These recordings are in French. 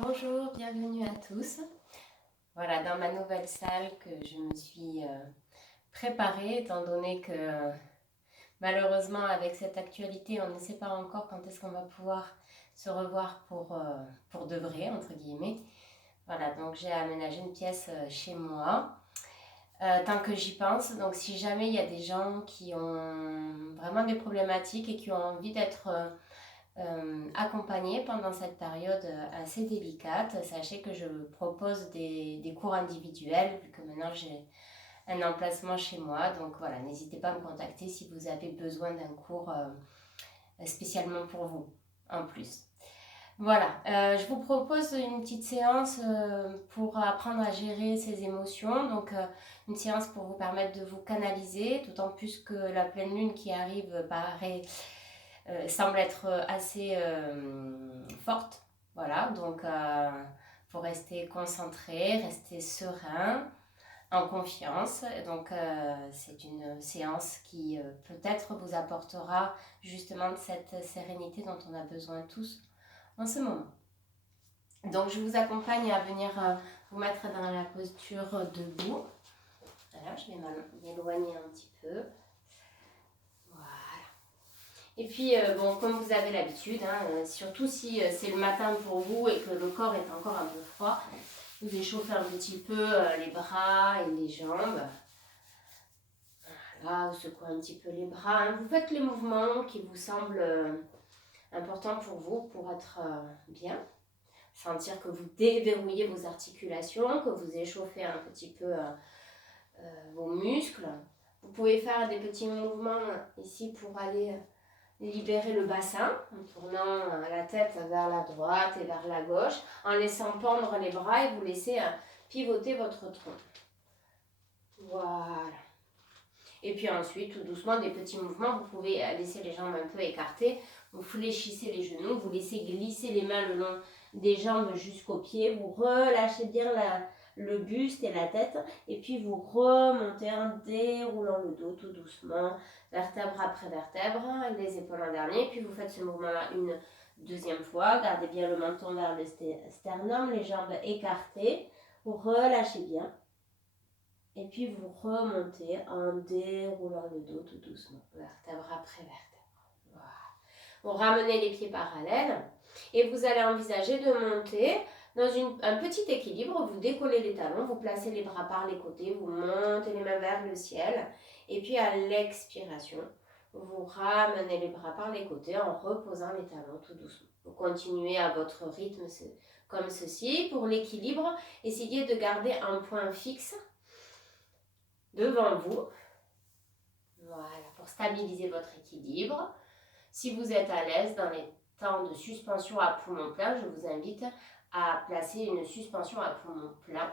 Bonjour, bienvenue à tous. Voilà, dans ma nouvelle salle que je me suis préparée, étant donné que malheureusement avec cette actualité, on ne sait pas encore quand est-ce qu'on va pouvoir se revoir pour de vrai, entre guillemets. Voilà, donc j'ai aménagé une pièce chez moi. Tant que j'y pense, donc si jamais il y a des gens qui ont vraiment des problématiques et qui ont envie d'être accompagnée pendant cette période assez délicate. Sachez que je propose des cours individuels, vu que maintenant j'ai un emplacement chez moi. Donc voilà, n'hésitez pas à me contacter si vous avez besoin d'un cours spécialement pour vous, en plus. Voilà, je vous propose une petite séance pour apprendre à gérer ses émotions. Donc, une séance pour vous permettre de vous canaliser, d'autant plus que la pleine lune qui arrive semble être assez forte. Voilà, donc faut rester concentré, rester serein, en confiance. Donc c'est une séance qui peut-être vous apportera justement cette sérénité dont on a besoin tous en ce moment. Donc je vous accompagne à venir vous mettre dans la posture debout. Voilà, je vais m'éloigner un petit peu. Et puis, bon, comme vous avez l'habitude, surtout si c'est le matin pour vous et que le corps est encore un peu froid, vous échauffez un petit peu les bras et les jambes. Voilà, vous secouez un petit peu les bras. Vous faites les mouvements qui vous semblent importants pour vous, pour être bien. Sentir que vous déverrouillez vos articulations, que vous échauffez un petit peu vos muscles. Vous pouvez faire des petits mouvements ici pour aller libérer le bassin en tournant la tête vers la droite et vers la gauche, en laissant pendre les bras et vous laissez pivoter votre tronc. Voilà. Et puis ensuite, tout doucement, des petits mouvements. Vous pouvez laisser les jambes un peu écartées. Vous fléchissez les genoux. Vous laissez glisser les mains le long des jambes jusqu'aux pieds. Vous relâchez bien le buste et la tête. Et puis vous remontez en déroulant le dos tout doucement, vertèbre après vertèbre, les épaules en dernier. Puis vous faites ce mouvement-là une deuxième fois. Gardez bien le menton vers le sternum, les jambes écartées. Vous relâchez bien. Et puis vous remontez en déroulant le dos tout doucement, vertèbre après vertèbre. Voilà. Vous ramenez les pieds parallèles et vous allez envisager de monter dans un petit équilibre. Vous décollez les talons, vous placez les bras par les côtés, vous montez les mains vers le ciel. Et puis à l'expiration, vous ramenez les bras par les côtés en reposant les talons tout doucement. Vous continuez à votre rythme comme ceci. Pour l'équilibre, essayez de garder un point fixe devant vous. Voilà, pour stabiliser votre équilibre. Si vous êtes à l'aise dans les temps de suspension à poumon plein, je vous invite à placer une suspension à poumon plein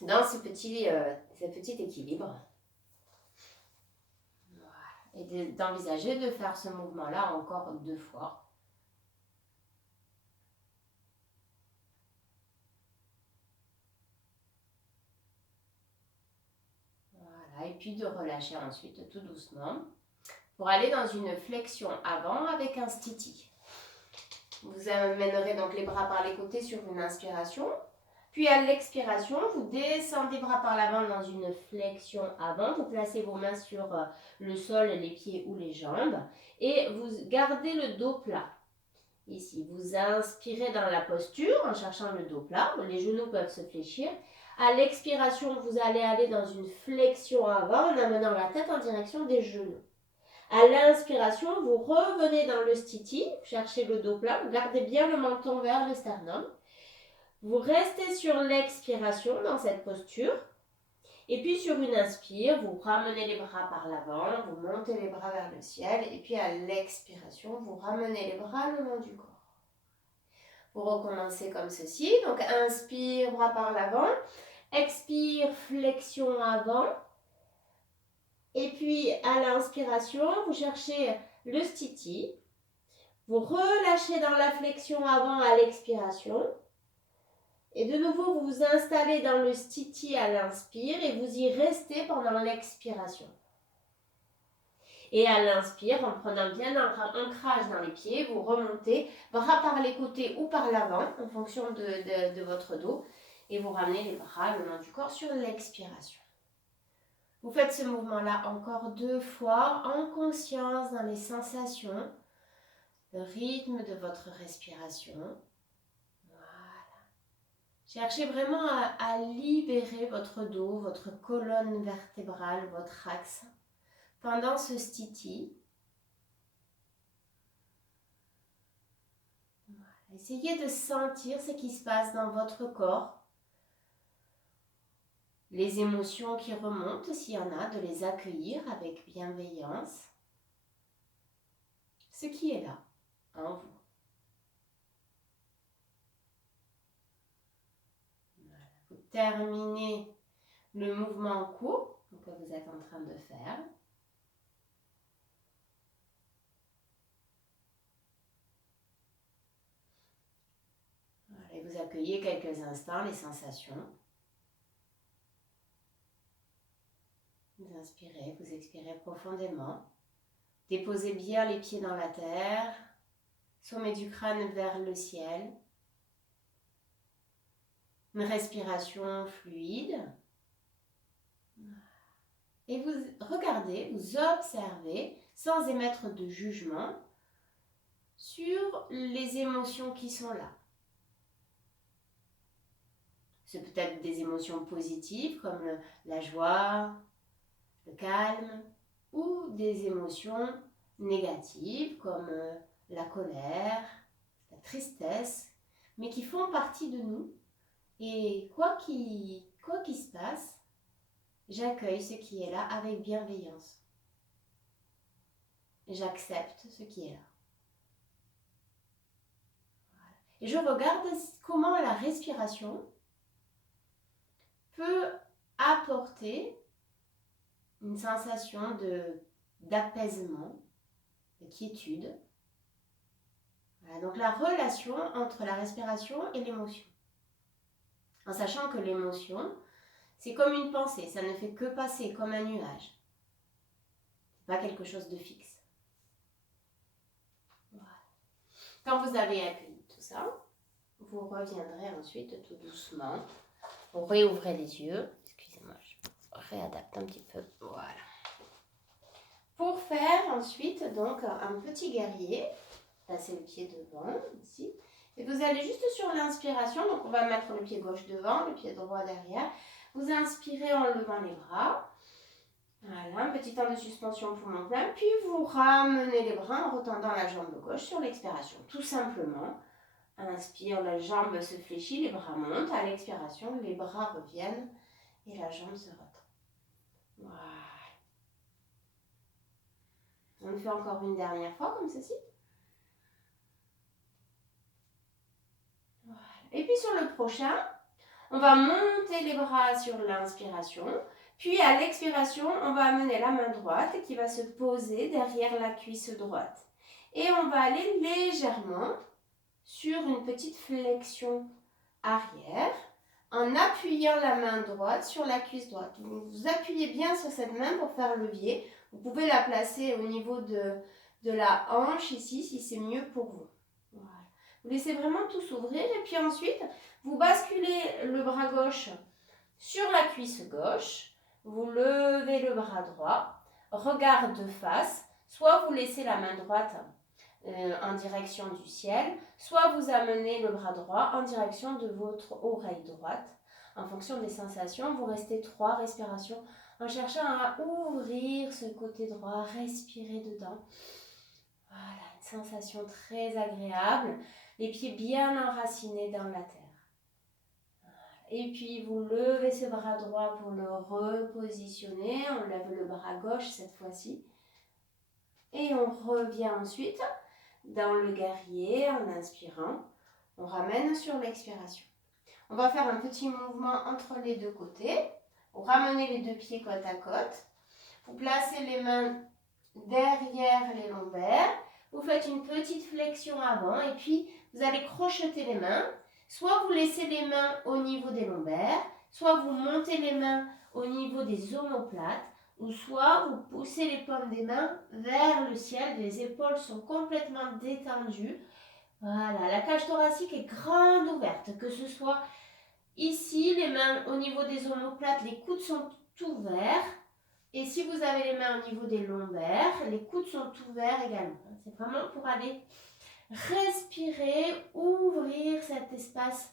dans ce petit équilibre. Voilà. Et d'envisager de faire ce mouvement-là encore 2 fois. Et puis de relâcher ensuite tout doucement pour aller dans une flexion avant avec un stiti. Vous amènerez donc les bras par les côtés sur une inspiration, puis à l'expiration, vous descendez bras par l'avant dans une flexion avant, vous placez vos mains sur le sol, les pieds ou les jambes et vous gardez le dos plat. Ici, vous inspirez dans la posture en cherchant le dos plat, les genoux peuvent se fléchir. À l'expiration, vous allez aller dans une flexion avant en amenant la tête en direction des genoux. À l'inspiration, vous revenez dans le stiti, cherchez le dos plat, vous gardez bien le menton vers le sternum. Vous restez sur l'expiration dans cette posture. Et puis sur une inspire, vous ramenez les bras par l'avant, vous montez les bras vers le ciel. Et puis à l'expiration, vous ramenez les bras le long du corps. Vous recommencez comme ceci. Donc inspire, bras par l'avant. Expire, flexion avant. Et puis à l'inspiration, vous cherchez le stiti. Vous relâchez dans la flexion avant à l'expiration. Et de nouveau, vous vous installez dans le stiti à l'inspire et vous y restez pendant l'expiration. Et à l'inspire, en prenant bien un ancrage dans les pieds, vous remontez, bras par les côtés ou par l'avant, en fonction de votre dos. Et vous ramenez les bras le long du corps sur l'expiration. Vous faites ce mouvement-là encore 2 fois, en conscience, dans les sensations, le rythme de votre respiration. Voilà. Cherchez vraiment à libérer votre dos, votre colonne vertébrale, votre axe, pendant ce stiti. Voilà. Essayez de sentir ce qui se passe dans votre corps. Les émotions qui remontent, s'il y en a, de les accueillir avec bienveillance. Ce qui est là, en vous. Voilà. Vous terminez le mouvement court que vous êtes en train de faire. Voilà. Et vous accueillez quelques instants les sensations. Vous inspirez, vous expirez profondément. Déposez bien les pieds dans la terre, sommet du crâne vers le ciel. Une respiration fluide. Et vous regardez, vous observez, sans émettre de jugement, sur les émotions qui sont là. C'est peut-être des émotions positives comme la joie, le calme, ou des émotions négatives comme la colère, la tristesse, mais qui font partie de nous. Et quoi qu'il se passe, j'accueille ce qui est là avec bienveillance. J'accepte ce qui est là. Voilà. Et je regarde comment la respiration peut apporter une sensation d'apaisement, de quiétude. Voilà, donc la relation entre la respiration et l'émotion. En sachant que l'émotion, c'est comme une pensée, ça ne fait que passer comme un nuage. C'est pas quelque chose de fixe. Voilà. Quand vous avez accueilli tout ça, vous reviendrez ensuite tout doucement. Vous réouvrez les yeux. Excusez-moi, je réadapte un petit peu. Voilà. Pour faire ensuite donc un petit guerrier, passez le pied devant ici. Et vous allez juste sur l'inspiration, donc on va mettre le pied gauche devant, le pied droit derrière. Vous inspirez en levant les bras. Voilà, un petit temps de suspension poumon plein. Puis vous ramenez les bras en retendant la jambe gauche sur l'expiration. Tout simplement, inspire, la jambe se fléchit, les bras montent. À l'expiration, les bras reviennent et la jambe se retend. Voilà. On le fait encore une dernière fois comme ceci. Voilà. Et puis sur le prochain, on va monter les bras sur l'inspiration. Puis à l'expiration, on va amener la main droite qui va se poser derrière la cuisse droite. Et on va aller légèrement sur une petite flexion arrière en appuyant la main droite sur la cuisse droite. Vous appuyez bien sur cette main pour faire levier. Vous pouvez la placer au niveau de la hanche ici si c'est mieux pour vous. Voilà. Vous laissez vraiment tout s'ouvrir et puis ensuite vous basculez le bras gauche sur la cuisse gauche. Vous levez le bras droit, regard de face. Soit vous laissez la main droite en direction du ciel, soit vous amenez le bras droit en direction de votre oreille droite. En fonction des sensations, vous restez 3 respirations en cherchant à ouvrir ce côté droit, respirer dedans. Voilà, une sensation très agréable, les pieds bien enracinés dans la terre. Et puis vous levez ce bras droit pour le repositionner, on lève le bras gauche cette fois-ci. Et on revient ensuite dans le guerrier en inspirant, on ramène sur l'expiration. On va faire un petit mouvement entre les deux côtés. Vous ramenez les deux pieds côte à côte. Vous placez les mains derrière les lombaires. Vous faites une petite flexion avant et puis vous allez crocheter les mains. Soit vous laissez les mains au niveau des lombaires, soit vous montez les mains au niveau des omoplates ou soit vous poussez les paumes des mains vers le ciel, les épaules sont complètement détendues. Voilà, la cage thoracique est grande ouverte, que ce soit ici, les mains au niveau des omoplates, les coudes sont ouverts. Et si vous avez les mains au niveau des lombaires, les coudes sont ouverts également. C'est vraiment pour aller respirer, ouvrir cet espace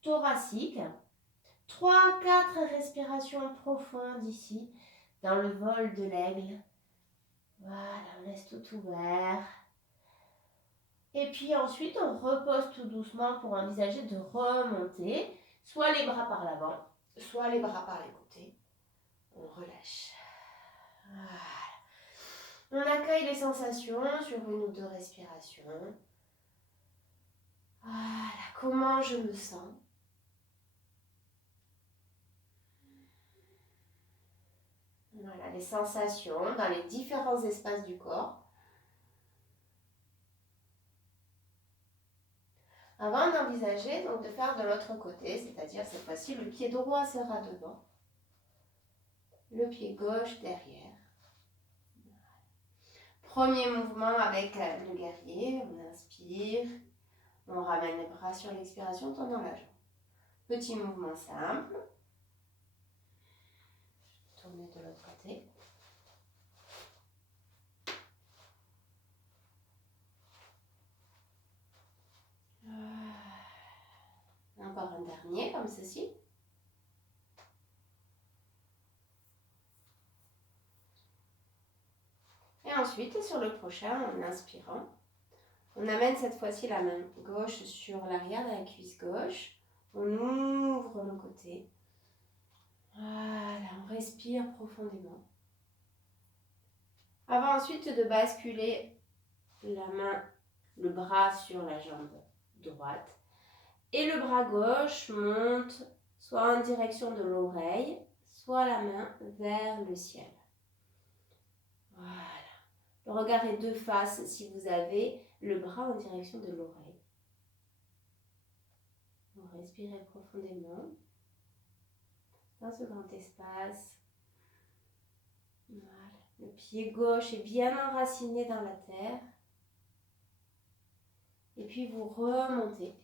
thoracique. 3-4 respirations profondes ici, dans le vol de l'aigle. Voilà, on laisse tout ouvert. Et puis ensuite, on repose tout doucement pour envisager de remonter, soit les bras par l'avant, soit les bras par les côtés. On relâche. Voilà. On accueille les sensations sur une ou deux respirations. Voilà, comment je me sens? Voilà, les sensations dans les différents espaces du corps. Avant d'envisager donc de faire de l'autre côté, c'est-à-dire cette fois-ci le pied droit sera devant, le pied gauche derrière. Premier mouvement avec le guerrier, on inspire, on ramène les bras sur l'expiration, tendant la jambe. Petit mouvement simple. Tournez de l'autre côté. Encore un dernier comme ceci. Et ensuite, sur le prochain, en inspirant, on amène cette fois-ci la main gauche sur l'arrière de la cuisse gauche. On ouvre le côté. Voilà, on respire profondément. Avant ensuite de basculer la main, le bras sur la jambe droite. Et le bras gauche monte soit en direction de l'oreille, soit la main vers le ciel. Voilà. Le regard est de face si vous avez le bras en direction de l'oreille. Vous respirez profondément dans ce grand espace. Voilà. Le pied gauche est bien enraciné dans la terre. Et puis vous remontez.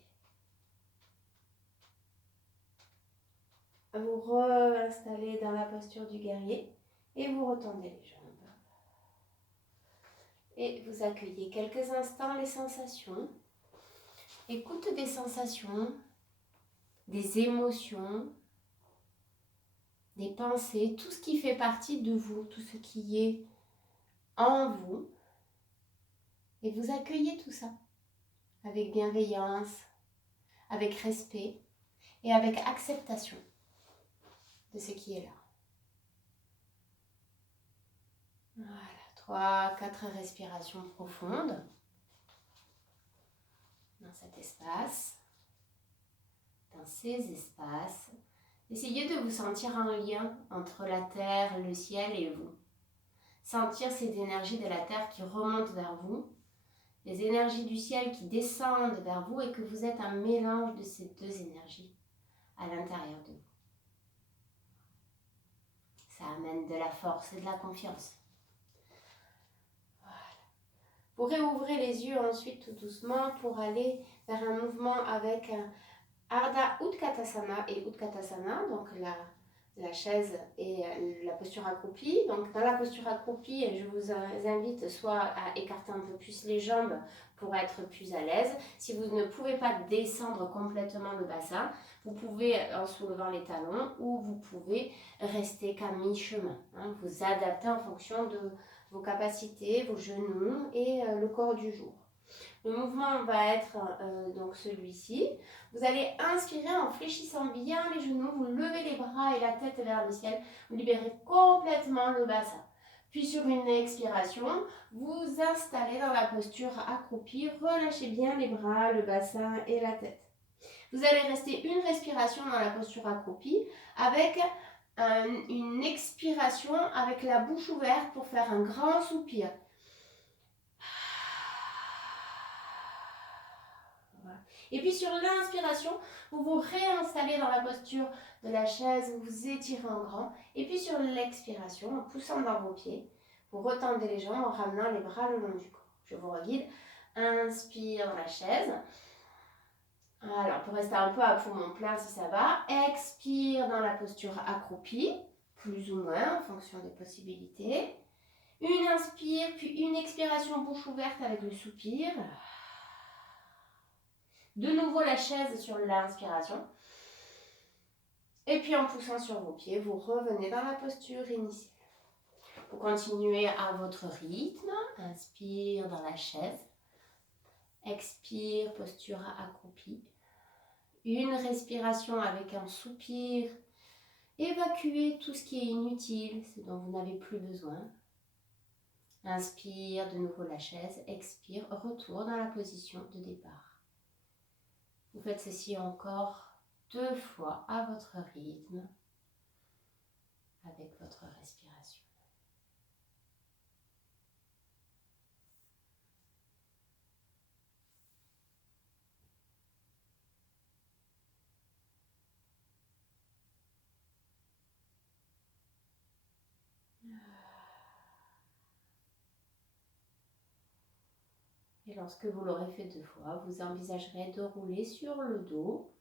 Vous réinstallez dans la posture du guerrier et vous retendez les jambes. Et vous accueillez quelques instants les sensations. Écoute des sensations, des émotions, des pensées, tout ce qui fait partie de vous, tout ce qui est en vous. Et vous accueillez tout ça avec bienveillance, avec respect et avec acceptation de ce qui est là. Voilà, 3-4 respirations profondes dans cet espace, dans ces espaces. Essayez de vous sentir en lien entre la terre, le ciel et vous. Sentir ces énergies de la terre qui remontent vers vous, les énergies du ciel qui descendent vers vous et que vous êtes un mélange de ces deux énergies à l'intérieur de vous. Ça amène de la force et de la confiance. Voilà. Vous réouvrez les yeux ensuite tout doucement pour aller vers un mouvement avec Ardha Utkatasana et Utkatasana, donc la chaise et la posture accroupie. Donc dans la posture accroupie, je vous invite soit à écarter un peu plus les jambes pour être plus à l'aise. Si vous ne pouvez pas descendre complètement le bassin, vous pouvez en soulevant les talons ou vous pouvez rester qu'à mi-chemin. Vous adaptez en fonction de vos capacités, vos genoux et le corps du jour. Le mouvement va être donc celui-ci. Vous allez inspirer en fléchissant bien les genoux, vous levez les bras et la tête vers le ciel, vous libérez complètement le bassin. Puis sur une expiration, vous installez dans la posture accroupie, relâchez bien les bras, le bassin et la tête. Vous allez rester une respiration dans la posture accroupie avec une expiration avec la bouche ouverte pour faire un grand soupir. Et puis sur l'inspiration, vous vous réinstallez dans la posture de la chaise, vous vous étirez en grand. Et puis sur l'expiration, en poussant dans vos pieds, vous retendez les jambes en ramenant les bras le long du corps. Je vous reguide. Inspire dans la chaise. Alors, on peut rester un peu à poumon plein si ça va. Expire dans la posture accroupie, plus ou moins en fonction des possibilités. Une inspire, puis une expiration bouche ouverte avec le soupir. De nouveau la chaise sur l'inspiration. Et puis en poussant sur vos pieds, vous revenez dans la posture initiale. Vous continuez à votre rythme. Inspire dans la chaise. Expire, posture accroupie. Une respiration avec un soupir. Évacuez tout ce qui est inutile, ce dont vous n'avez plus besoin. Inspire de nouveau la chaise. Expire, retour dans la position de départ. Vous faites ceci encore 2 fois à votre rythme avec votre respiration. Et lorsque vous l'aurez fait 2 fois, vous envisagerez de rouler sur le dos.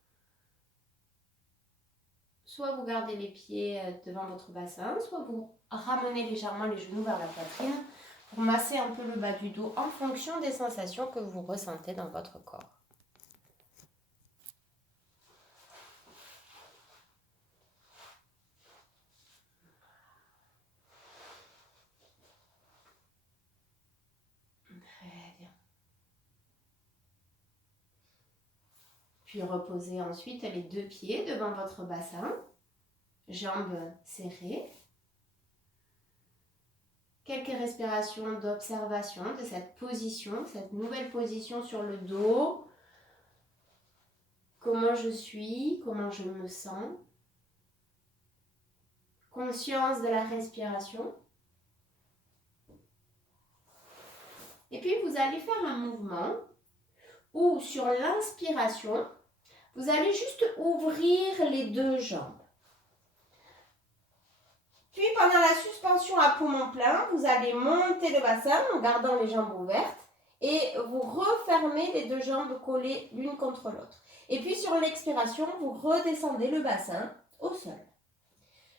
Soit vous gardez les pieds devant votre bassin, soit vous ramenez légèrement les genoux vers la poitrine pour masser un peu le bas du dos en fonction des sensations que vous ressentez dans votre corps. Très bien. Puis reposez ensuite les 2 pieds devant votre bassin, jambes serrées. Quelques respirations d'observation de cette position, cette nouvelle position sur le dos. Comment je suis, comment je me sens. Conscience de la respiration. Et puis vous allez faire un mouvement où sur l'inspiration, vous allez juste ouvrir les 2 jambes. Puis pendant la suspension à poumon plein, vous allez monter le bassin en gardant les jambes ouvertes et vous refermez les 2 jambes collées l'une contre l'autre. Et puis sur l'expiration, vous redescendez le bassin au sol.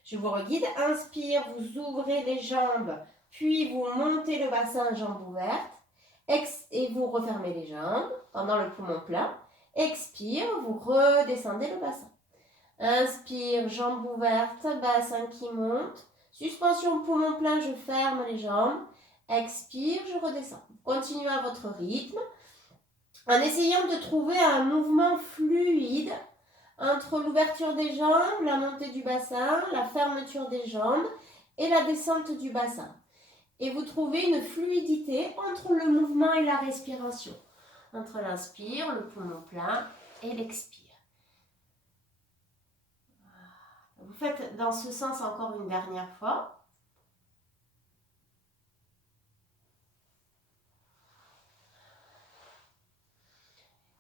Je vous reguide. Inspire, vous ouvrez les jambes, puis vous montez le bassin jambes ouvertes et vous refermez les jambes pendant le poumon plein. Expire, vous redescendez le bassin. Inspire, jambes ouvertes, bassin qui monte. Suspension poumon plein, je ferme les jambes. Expire, je redescends. Continuez à votre rythme en essayant de trouver un mouvement fluide entre l'ouverture des jambes, la montée du bassin, la fermeture des jambes et la descente du bassin. Et vous trouvez une fluidité entre le mouvement et la respiration, entre l'inspire, le poumon plein et l'expire. Vous faites dans ce sens encore une dernière fois.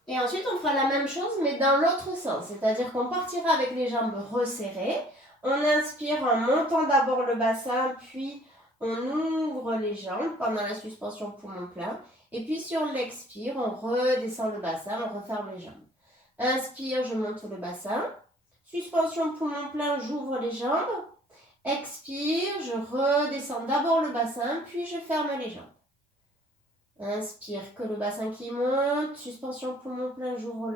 Et ensuite, on fera la même chose, mais dans l'autre sens. C'est-à-dire qu'on partira avec les jambes resserrées. On inspire en montant d'abord le bassin, puis on ouvre les jambes pendant la suspension poumon plein. Et puis sur l'expire, on redescend le bassin, on referme les jambes. Inspire, je monte le bassin. Suspension poumon plein, j'ouvre les jambes. Expire, je redescends d'abord le bassin, puis je ferme les jambes. Inspire, que le bassin qui monte. Suspension poumon plein, j'ouvre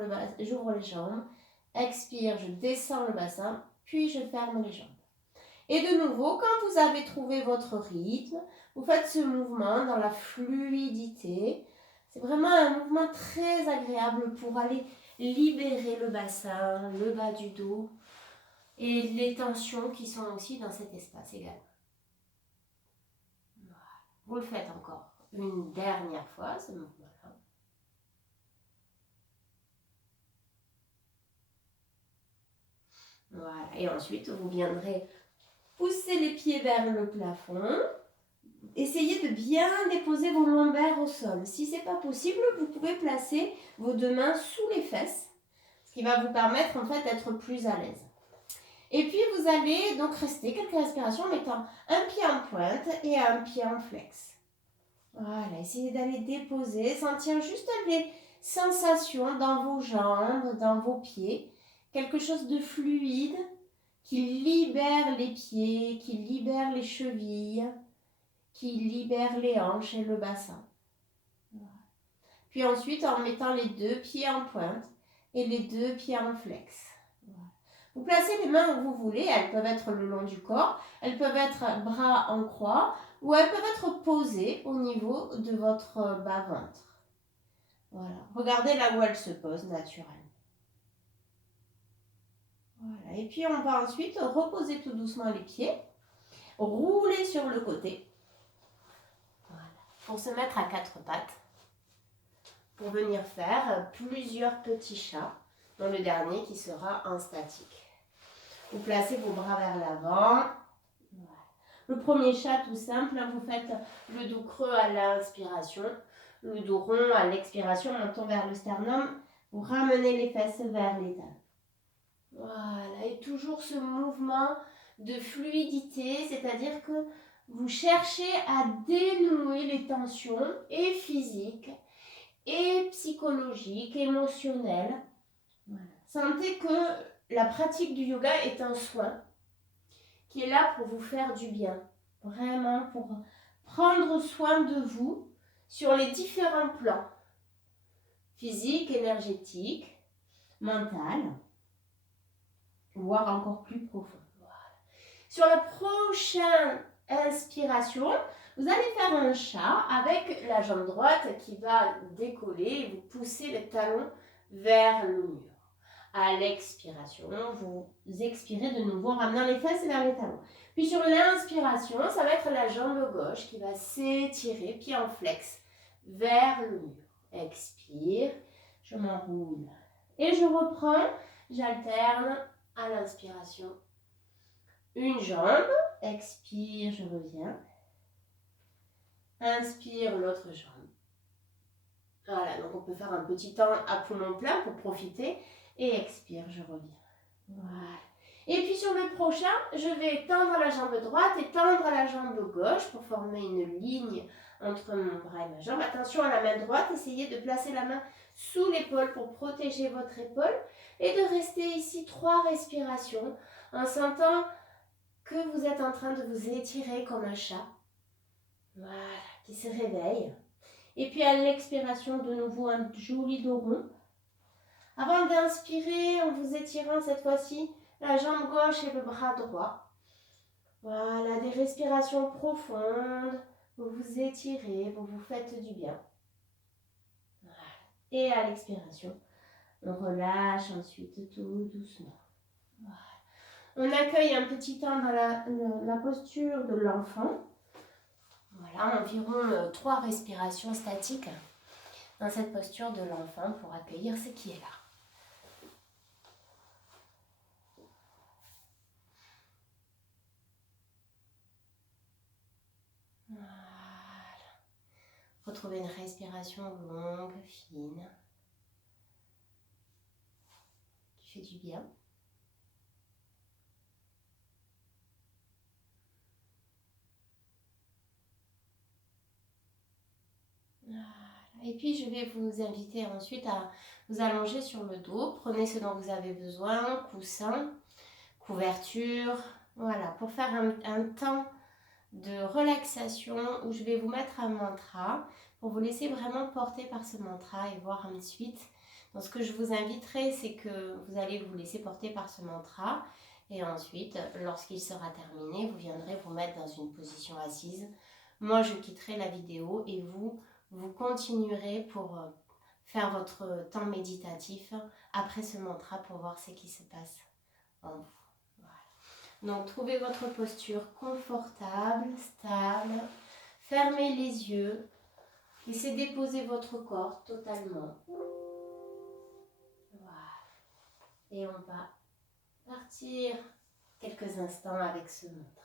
les jambes. Expire, je descends le bassin, puis je ferme les jambes. Et de nouveau, quand vous avez trouvé votre rythme, vous faites ce mouvement dans la fluidité. C'est vraiment un mouvement très agréable pour aller libérer le bassin, le bas du dos et les tensions qui sont aussi dans cet espace également. Voilà. Vous le faites encore une dernière fois, ce mouvement-là. Voilà. Et ensuite, vous viendrez pousser les pieds vers le plafond, essayez de bien déposer vos lombaires au sol. Si ce n'est pas possible, vous pouvez placer vos deux mains sous les fesses, ce qui va vous permettre en fait d'être plus à l'aise. Et puis vous allez donc rester quelques respirations en mettant un pied en pointe et un pied en flex. Voilà, essayez d'aller déposer, sentir juste les sensations dans vos jambes, dans vos pieds. Quelque chose de fluide qui libère les pieds, qui libère les chevilles, qui libère les hanches et le bassin. Voilà. Puis ensuite, en mettant les deux pieds en pointe et les deux pieds en flex. Voilà. Vous placez les mains où vous voulez, elles peuvent être le long du corps, elles peuvent être bras en croix ou elles peuvent être posées au niveau de votre bas-ventre. Voilà. Regardez là où elles se posent naturellement. Voilà. Et puis on va ensuite reposer tout doucement les pieds, rouler sur le côté. Voilà. Pour se mettre à quatre pattes. Pour venir faire plusieurs petits chats, dont le dernier qui sera en statique. Vous placez vos bras vers l'avant. Voilà. Le premier chat tout simple, vous faites le dos creux à l'inspiration, le dos rond à l'expiration, menton vers le sternum. Vous ramenez les fesses vers les talons. Voilà, et toujours ce mouvement de fluidité, c'est-à-dire que vous cherchez à dénouer les tensions et physiques et psychologiques, émotionnelles. Voilà. Sentez que la pratique du yoga est un soin qui est là pour vous faire du bien, vraiment pour prendre soin de vous sur les différents plans, physique, énergétique, mental, voire encore plus profond. Voilà. Sur la prochaine inspiration, vous allez faire un chat avec la jambe droite qui va décoller et vous poussez les talons vers le mur. À l'expiration, vous expirez de nouveau en ramenant les fesses vers les talons. Puis sur l'inspiration, ça va être la jambe gauche qui va s'étirer, pied en flex, vers le mur. Expire, je m'enroule. Et je reprends, j'alterne à l'inspiration. Une jambe, expire, je reviens. Inspire l'autre jambe. Voilà, donc on peut faire un petit temps à poumon plein pour profiter. Et expire, je reviens. Voilà. Et puis sur le prochain, je vais tendre la jambe droite et tendre la jambe gauche pour former une ligne entre mon bras et ma jambe. Attention à la main droite, essayez de placer la main sous l'épaule pour protéger votre épaule et de rester ici 3 respirations en sentant que vous êtes en train de vous étirer comme un chat. Voilà, qui se réveille. Et puis à l'expiration, de nouveau un joli dos rond. Avant d'inspirer, en vous étirant cette fois-ci la jambe gauche et le bras droit. Voilà, des respirations profondes. Vous vous étirez, vous vous faites du bien. Voilà. Et à l'expiration, on relâche ensuite tout doucement. Voilà. On accueille un petit temps dans la posture de l'enfant. Voilà, environ 3 respirations statiques dans cette posture de l'enfant pour accueillir ce qui est là. Voilà. Retrouvez une respiration longue, fine, qui fait du bien. Voilà. Et puis je vais vous inviter ensuite à vous allonger sur le dos. Prenez ce dont vous avez besoin, coussin, couverture. Voilà, pour faire un temps de relaxation où je vais vous mettre un mantra pour vous laisser vraiment porter par ce mantra et voir ensuite. Donc ce que je vous inviterai, c'est que vous allez vous laisser porter par ce mantra et ensuite, lorsqu'il sera terminé, vous viendrez vous mettre dans une position assise. Moi, je quitterai la vidéo et vous continuerez pour faire votre temps méditatif après ce mantra pour voir ce qui se passe en vous. Donc, trouvez votre posture confortable, stable. Fermez les yeux. Laissez déposer votre corps totalement. Voilà. Et on va partir quelques instants avec ce mantra.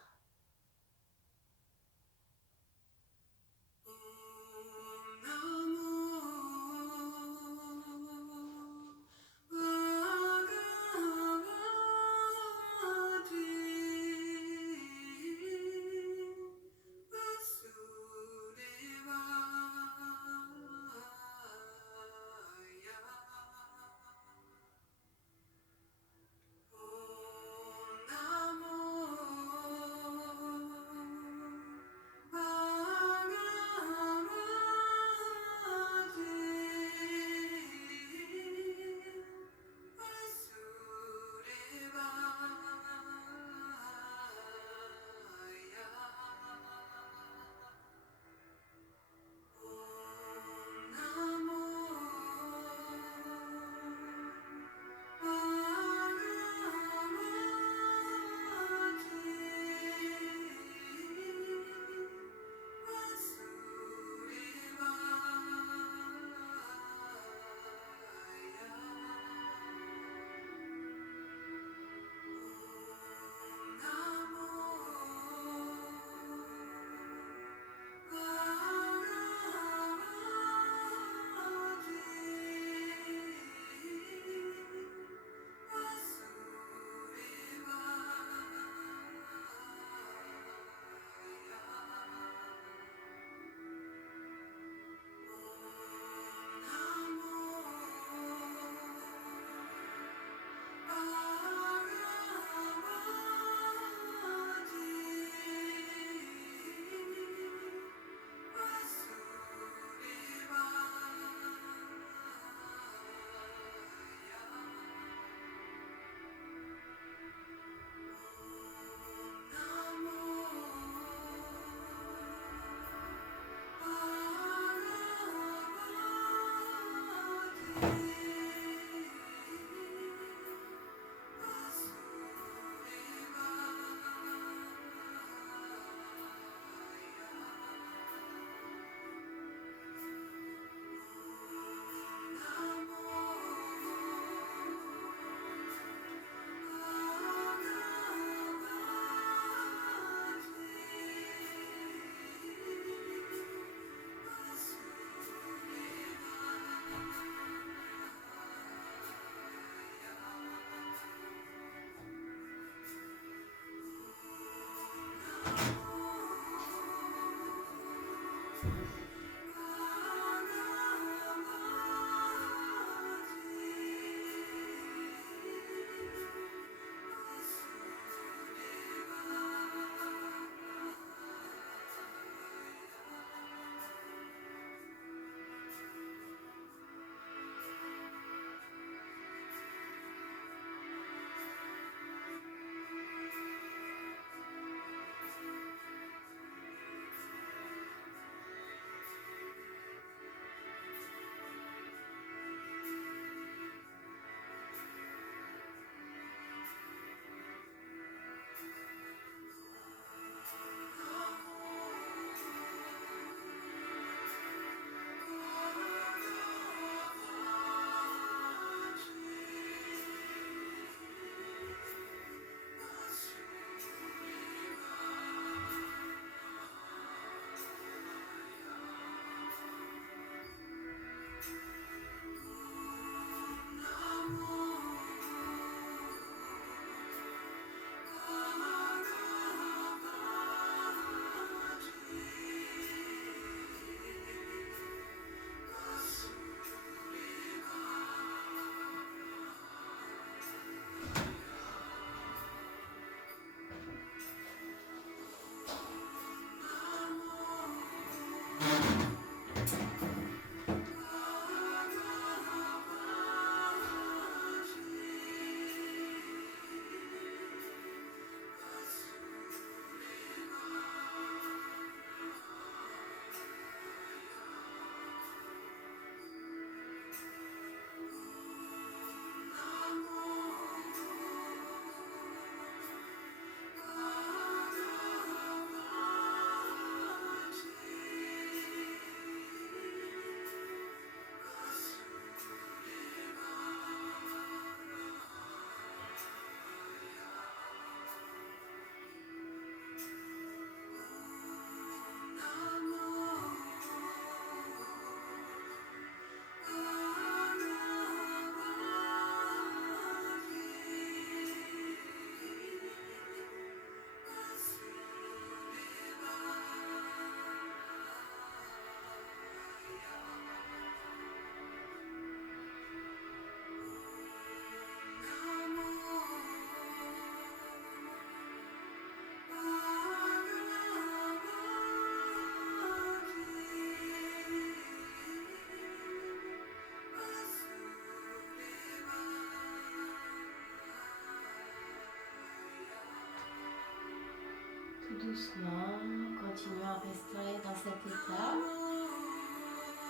doucement, continuez à rester dans cet état.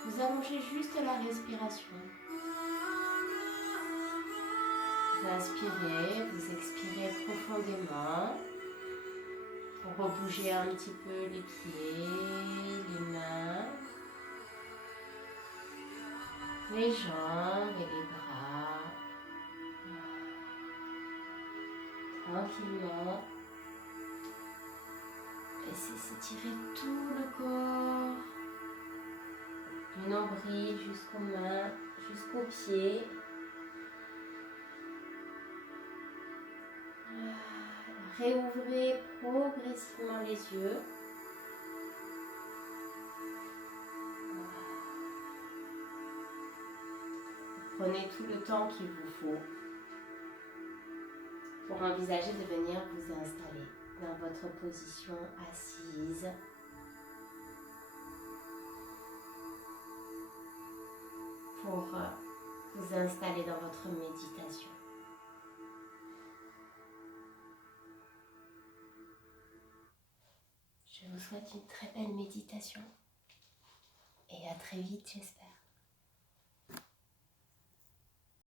Vous allongez juste la respiration. Vous inspirez, vous expirez profondément pour rebouger un petit peu les pieds, les mains, les jambes et les bras. Tranquillement. Laissez s'étirer tout le corps, du nombril jusqu'aux mains, jusqu'aux pieds. Réouvrez progressivement les yeux. Prenez tout le temps qu'il vous faut pour envisager de venir vous installer dans votre position assise. Pour vous installer dans votre méditation. Je vous souhaite une très belle méditation et à très vite, j'espère.